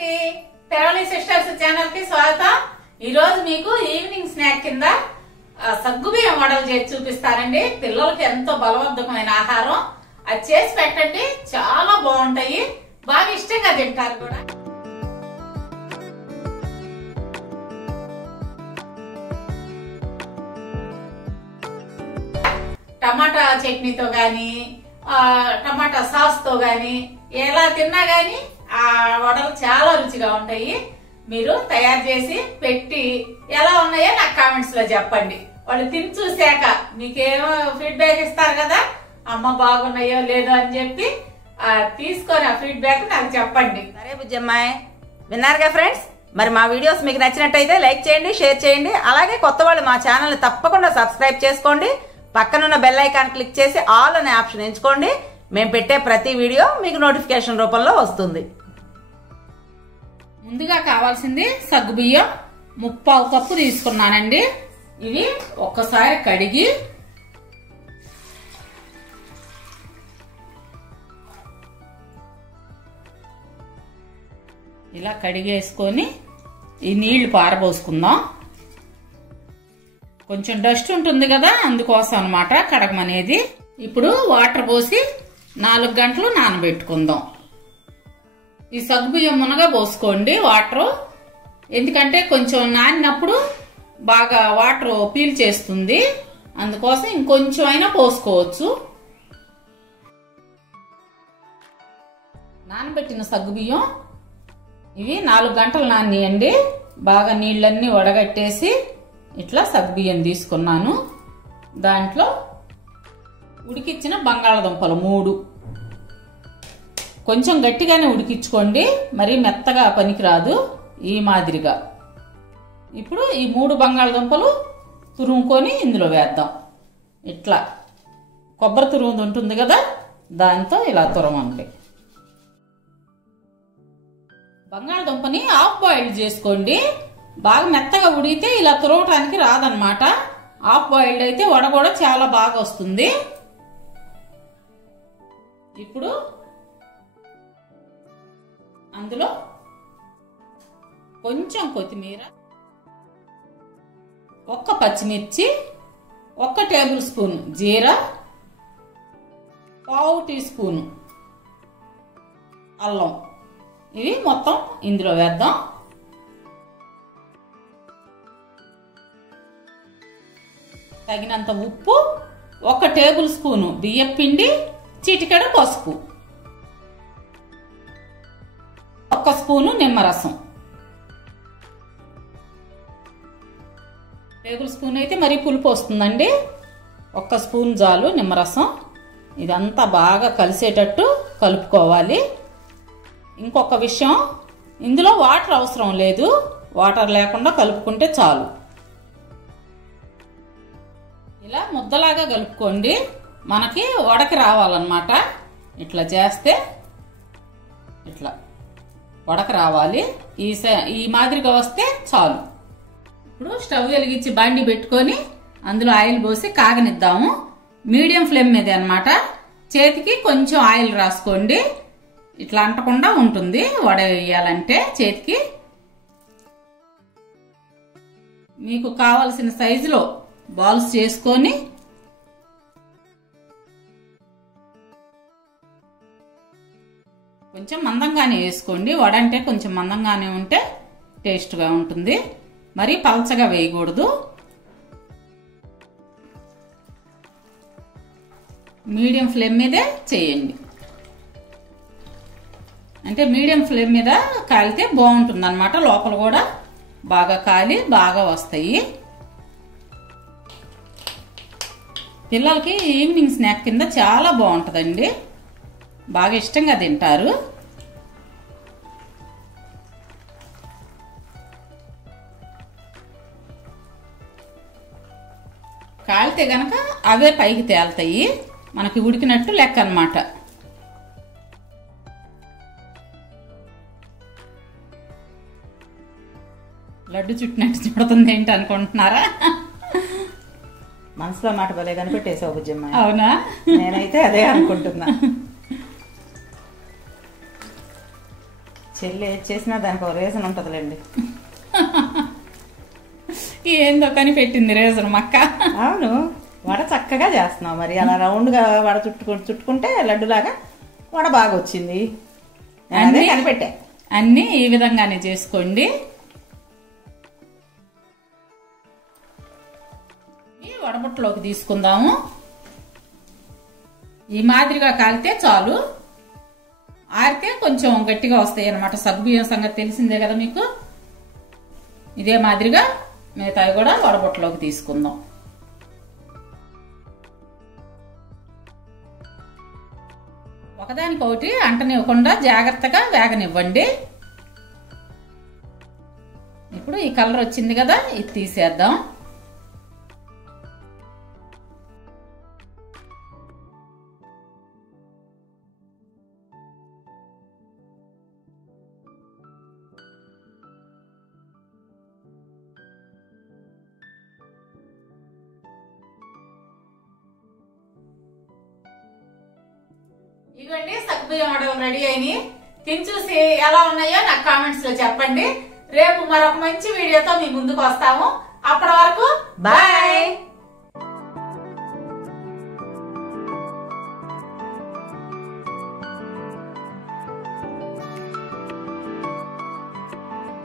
అండి, Peravali sisters channel కి స్వాగతం. ఈ రోజు మీకు ఈవినింగ్ స్నాక్ కింద సగ్గుబియ్యం వడలు చేసి చూపిస్తారండి. పిల్లలకి ఎంతో బలవర్ధకమైన ఆహారం. అది చేసి పెట్టండి, చాలా బాగుంటాయి, బాగా ఇష్టంగా తింటారు కూడా. టమాటా చట్నీతో గాని టమాటా సాస్ తో గాని ఎలా తిన్నా గాని ఆ వడలు చాలా రుచిగా ఉంటాయి. మీరు తయారు చేసి పెట్టి ఎలా ఉన్నాయో నాకు కామెంట్స్ లో చెప్పండి. వాళ్ళు తిని చూసాక మీకేమో ఫీడ్బ్యాక్ ఇస్తారు కదా, అమ్మ బాగున్నాయో లేదో అని చెప్పి తీసుకొని ఆ ఫీడ్బ్యాక్ నాకు చెప్పండి. సరే బుజ్జమ్మాయి, విన్నారుగా ఫ్రెండ్స్. మరి మా వీడియోస్ మీకు నచ్చినట్టయితే లైక్ చేయండి, షేర్ చేయండి. అలాగే కొత్త వాళ్ళు మా ఛానల్ తప్పకుండా సబ్స్క్రైబ్ చేసుకోండి. పక్కనున్న బెల్ ఐకాన్ క్లిక్ చేసి ఆల్ అనే ఆప్షన్ ఎంచుకోండి. మేము పెట్టే ప్రతి వీడియో మీకు నోటిఫికేషన్ రూపంలో వస్తుంది. ముందుగా కావాల్సింది సగ్గుబియ్యం 3/4 కప్పు తీసుకున్నానండి. ఇవి ఒక్కసారి కడిగి ఇలా కడిగేసుకొని ఈ నీళ్లు పారబోసుకుందాం. కొంచెం డస్ట్ ఉంటుంది కదా, అందుకోసం అన్నమాట కడగమనేది. ఇప్పుడు వాటర్ పోసి 4 గంటలు నానబెట్టుకుందాం. ఈ సగ్గుబియ్యం మునగా పోసుకోండి వాటర్, ఎందుకంటే కొంచెం నానినప్పుడు బాగా వాటర్ పీల్ చేస్తుంది, అందుకోసం ఇంకొంచెం అయినా పోసుకోవచ్చు. నానబెట్టిన సగ్గుబియ్యం ఇవి 4 గంటలు నానియండి. బాగా నీళ్ళన్నీ వడగట్టేసి ఇట్లా సగ్గుబియ్యం తీసుకున్నాను. దాంట్లో ఉడికిచ్చిన బంగాళదుంపలు 3, కొంచెం గట్టిగానే ఉడికించుకోండి, మరీ మెత్తగా పనికిరాదు, ఈ మాదిరిగా. ఇప్పుడు ఈ 3 బంగాళదుంపలు తురుముకొని ఇందులో వేద్దాం. ఇట్లా కొబ్బరి తురుము ఉంటుంది కదా, దాంతో ఇలా తురమండి. బంగాళదుంపని హాఫ్ బాయిల్డ్ చేసుకోండి. బాగా మెత్తగా ఉడికితే ఇలా తురవటానికి రాదనమాట. హాఫ్ బాయిల్డ్ అయితే వడ కూడా చాలా బాగా వస్తుంది. ఇప్పుడు అందులో కొంచెం కొత్తిమీర, 1 పచ్చిమిర్చి, 1 టేబుల్ స్పూన్ జీరా, 1/2 టీ స్పూన్ అల్లం, ఇవి మొత్తం ఇందులో వేద్దాం. తగినంత ఉప్పు, 1 టేబుల్ స్పూన్ బియ్యం పిండి, చిటికెడ పసుపు, 1 స్పూను నిమ్మరసం. టేబుల్ స్పూన్ అయితే మరీ పులుపు వస్తుందండి, 1 స్పూన్ చాలు నిమ్మరసం. ఇదంతా బాగా కలిసేటట్టు కలుపుకోవాలి. ఇంకొక విషయం, ఇందులో వాటర్ అవసరం లేదు, వాటర్ లేకుండా కలుపుకుంటే చాలు. ఇలా ముద్దలాగా కలుపుకోండి, మనకి వడకి రావాలన్నమాట. ఇట్లా చేస్తే ఇట్లా వడక రావాలి, ఈ మాదిరిగా వస్తే చాలు. ఇప్పుడు స్టవ్ వెలిగించి బాండి పెట్టుకొని అందులో ఆయిల్ పోసి కాగనిద్దాము. మీడియం ఫ్లేమ్ మీద అన్నమాట. చేతికి కొంచెం ఆయిల్ రాసుకోండి, ఇట్లా అంటకుండా ఉంటుంది వడ వేయాలంటే. చేతికి మీకు కావలసిన సైజులో బాల్స్ చేసుకొని కొంచెం మందంగానే వేసుకోండి. వడ అంటే కొంచెం మందంగానే ఉంటే టేస్ట్గా ఉంటుంది, మరీ పలచగా వేయకూడదు. మీడియం ఫ్లేమ్ మీదే చేయండి, అంటే మీడియం ఫ్లేమ్ మీద కాలితే బాగుంటుంది అన్నమాట. లోపల కూడా బాగా కాలి బాగా వస్తాయి. పిల్లలకి ఈవినింగ్ స్నాక్ కింద చాలా బాగుంటుందండి, బాగా ఇష్టంగా తింటారు. కాలితే గనక అవే పైకి తేలుతాయి, మనకి ఉడికినట్టు లెక్క అన్నమాట. లడ్డు చుట్టినట్టు చుడుతుంది ఏంటి అనుకుంటున్నారా? మనసులో మాట భలే కనిపెట్టేసావు బుజ్జమ్మ. అవునా? నేనైతే అదే అనుకుంటున్నా. చెల్లి ఏది చేసినా దానికి ఒక రీజన్ ఉంటుందిలేండి. ఏందో కనిపెట్టింది రీజన్ మక్క. అవును, వడ చక్కగా చేస్తున్నావు. మరి అలా రౌండ్గా వడ చుట్టుకుంటే లడ్డులాగా వడ బాగా వచ్చింది. అదే కనిపెట్టా. అన్నీ ఈ విధంగానే చేసుకోండి. ఈ వడబుట్టలోకి తీసుకుందాము. ఈ మాదిరిగా కాలితే చాలు. ఆరితే కొంచెం గట్టిగా వస్తాయి అన్నమాట. సగ్గుబియ్యం సంగతి తెలిసిందే కదా మీకు. ఇదే మాదిరిగా మిగతాయి కూడా వడబుట్టలోకి తీసుకుందాం. ఒకదానికొకటి అంటనివ్వకుండా జాగ్రత్తగా వేగనివ్వండి. ఇప్పుడు ఈ కలర్ వచ్చింది కదా, ఇది తీసేద్దాం. ఇవ్వండి, సగ్గుబియ్యం వడలు రెడీ అయినాయి. తిని చూసి ఎలా ఉన్నాయో నాకు కామెంట్స్ లో చెప్పండి. రేపు మరొక మంచి వీడియోతో మీ ముందుకు వస్తాము. అప్పటి వరకు బాయ్.